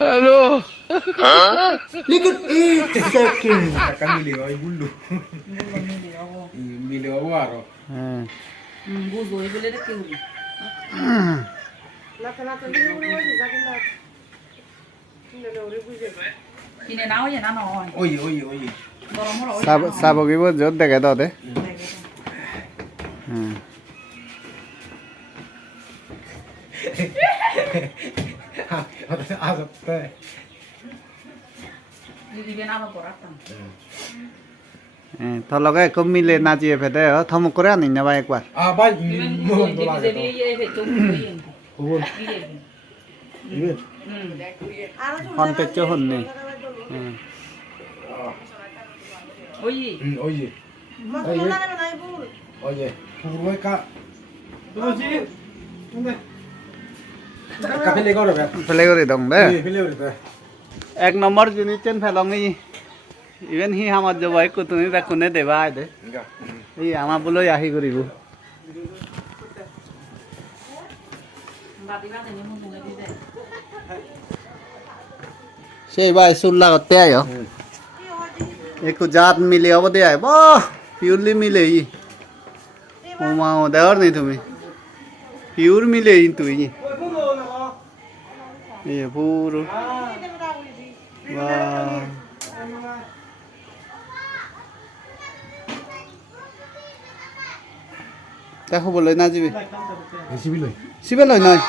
Hello लेकिन 1 second Akan miliw ay bulu. Miliw ako aro. বুঝবো বলে রেখে হবি কিনে নাও যে না নয় Oye, oye, oye. গরম হলো साबो की वो जोत देखे तो दे Asap teh. দিদি না আমার পড়াতাম थलोगे को मिले नाचिए फेते हो थमुक करे नि नबा एक बार Ah, ba, mo দিদি to দিদি এই হে তো Ubun. Ibin. फन पे चो हन्ने ওই Oye. Oye. Puro ka. Oye. Tunde. Kape le gora ba. फेले गरी दङ दे Oye, pile ore ta. एक नंबर जुनी चेन फेलंगी इवन ही हमर जो भाई को तुनी ता कोने देबा आइ दे Enggak. ई आमा बोलो याही करिबो বাদি বাদি নিমু মুলে দিদে সেই ভাই সুল্লা করতে আयो एक जात मिले अब दे आए बा प्योरली मिले ई ओमा देवर नहीं तुम्ही प्योर मिले ई तू ई ये पूरो वाह দেখো বলে না যাবে Sibiloy. সিবে লই নয়